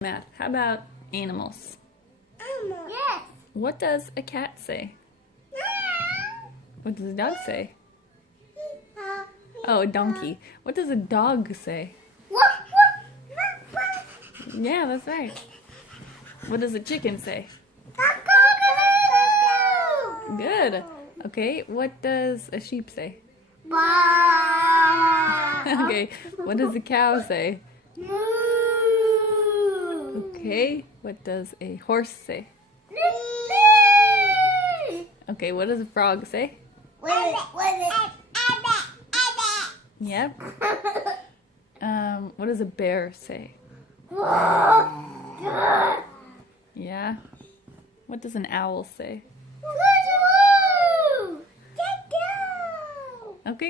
Math. How about animals? Yes. What does a cat say? What does a dog say? Oh, a donkey. What does a dog say? Yeah, that's right. What does a chicken say? Good. Okay, what does a sheep say? Okay, what does a cow say? Okay, what does a horse say? Okay, what does a frog say? Yep. What does a bear say? Yeah. What does an owl say? Okay.